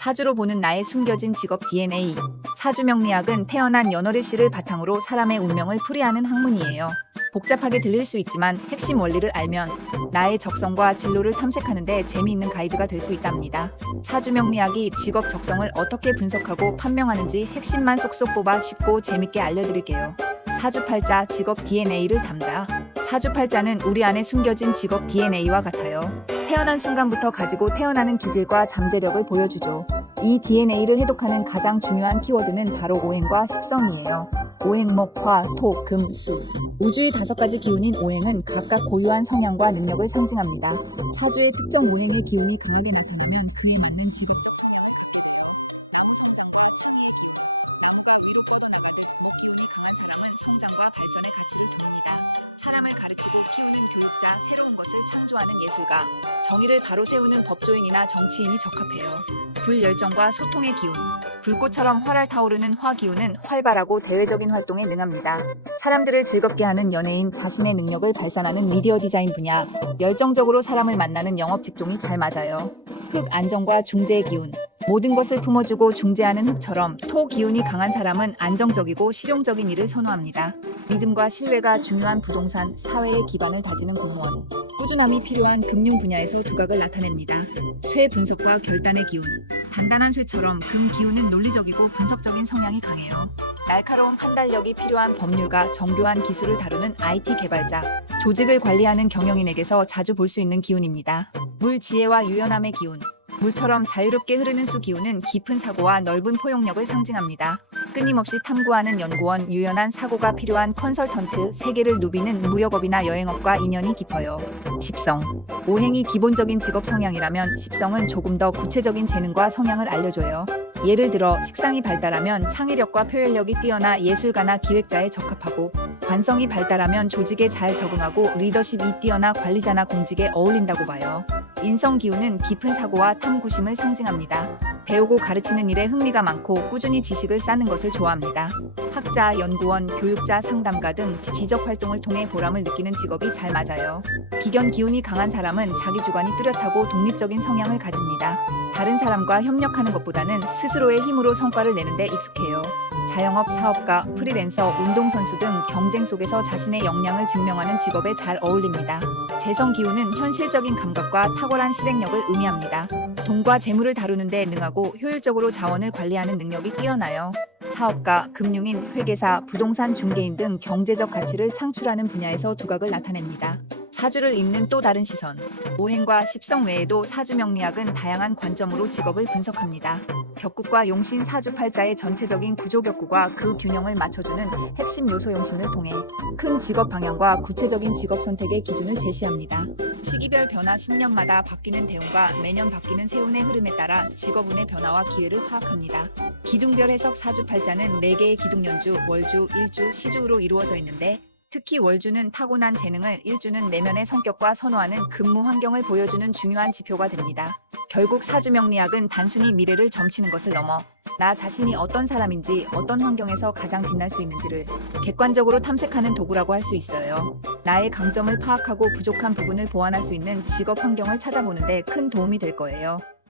사주로 보는 나의 숨겨진 직업 DNA. 사주 명리학은 태어난 연월일 씨를 바탕으로 사람의 운명을 풀이하는 학문이에요. 복잡하게 들릴 수 있지만 핵심 원리를 알면 나의 적성과 진로를 탐색하는데 재미있는 가이드가 될 수 있답니다. 사주 명리학이 직업 적성을 어떻게 분석하고 판명하는지 핵심만 쏙쏙 뽑아 쉽고 재밌게 알려드릴게요. 사주팔자 직업 DNA를 담다. 사주팔자는 우리 안에 숨겨진 직업 DNA와 같아요. 태어난 순간부터 가지고 태어나는 기질과 잠재력을 보여주죠. 이 DNA를 해독하는 가장 중요한 키워드는 바로 오행과 십성이에요. 오행 목, 화, 토, 금, 수. 우주의 다섯 가지 기운인 오행은 각각 고유한 성향과 능력을 상징합니다. 사주의 특정 오행의 기운이 강하게 나타나면 그에 맞는 직업적 성향 키우는 교육자, 새로운 것을 창조하는 예술가, 정의를 바로 세우는 법조인이나 정치인이 적합해요. 불열정과 소통의 기운. 불꽃처럼 활활 타오르는 화 기운은 활발하고 대외적인 활동에 능합니다. 사람들을 즐겁게 하는 연예인, 자신의 능력을 발산하는 미디어 디자인 분야, 열정적으로 사람을 만나는 영업 직종이 잘 맞아요. 흑 안정과 중재의 기운. 모든 것을 품어주고 중재하는 흑처럼 토 기운이 강한 사람은 안정적이고 실용적인 일을 선호합니다. 믿음과 신뢰가 중요한 부동산, 사회의 기반을 다지는 공무원. 꾸준함이 필요한 금융 분야에서 두각을 나타냅니다. 쇠 분석과 결단의 기운. 단단한 쇠처럼 금 기운은 논리적이고 분석적인 성향이 강해요. 날카로운 판단력이 필요한 법률가, 정교한 기술을 다루는 IT 개발자, 조직을 관리하는 경영인에게서 자주 볼 수 있는 기운입니다. 물 지혜와 유연함의 기운. 물처럼 자유롭게 흐르는 수 기운은 깊은 사고와 넓은 포용력을 상징합니다. 끊임없이 탐구하는 연구원, 유연한 사고가 필요한 컨설턴트, 세계를 누비는 무역업이나 여행업과 인연이 깊어요. 십성. 오행이 기본적인 직업 성향이라면 십성은 조금 더 구체적인 재능과 성향을 알려줘요. 예를 들어 식상이 발달하면 창의력과 표현력이 뛰어나 예술가나 기획자에 적합하고 관성이 발달하면 조직에 잘 적응하고 리더십이 뛰어나 관리자나 공직에 어울린다고 봐요. 인성 기운은 깊은 사고와 탐구심을 상징합니다. 배우고 가르치는 일에 흥미가 많고 꾸준히 지식을 쌓는 것을 좋아합니다. 학자, 연구원, 교육자, 상담가 등 지적 활동을 통해 보람을 느끼는 직업이 잘 맞아요. 비견 기운이 강한 사람은 자기 주관이 뚜렷하고 독립적인 성향을 가집니다. 다른 사람과 협력하는 것보다는 스스로의 힘으로 성과를 내는데 익숙해요. 자영업 사업가, 프리랜서, 운동선수 등 경쟁 속에서 자신의 역량을 증명하는 직업에 잘 어울립니다. 재성 기운은 현실적인 감각과 탁월한 실행력을 의미합니다. 돈과 재물을 다루는 데 능하고 효율적으로 자원을 관리하는 능력이 뛰어나요. 사업가, 금융인, 회계사, 부동산 중개인 등 경제적 가치를 창출하는 분야에서 두각을 나타냅니다. 사주를 읽는 또 다른 시선. 오행과 십성 외에도 사주 명리학은 다양한 관점으로 직업을 분석합니다. 격국과 용신 사주 팔자의 전체적인 구조 격구가 그 균형을 맞춰주는 핵심 요소 용신을 통해 큰 직업 방향과 구체적인 직업 선택의 기준을 제시합니다. 시기별 변화 10년마다 바뀌는 대운과 매년 바뀌는 세운의 흐름에 따라 직업운의 변화와 기회를 파악합니다. 기둥별 해석 사주 팔자는 4개의 기둥 연주, 월주, 일주, 시주로 이루어져 있는데 특히 월주는 타고난 재능을 일주는 내면의 성격과 선호하는 근무 환경을 보여주는 중요한 지표가 됩니다. 결국 사주 명리학은 단순히 미래를 점치는 것을 넘어 나 자신이 어떤 사람인지 어떤 환경에서 가장 빛날 수 있는지를 객관적으로 탐색하는 도구라고 할 수 있어요. 나의 강점을 파악하고 부족한 부분을 보완할 수 있는 직업 환경을 찾아보는데 큰 도움이 될 거예요.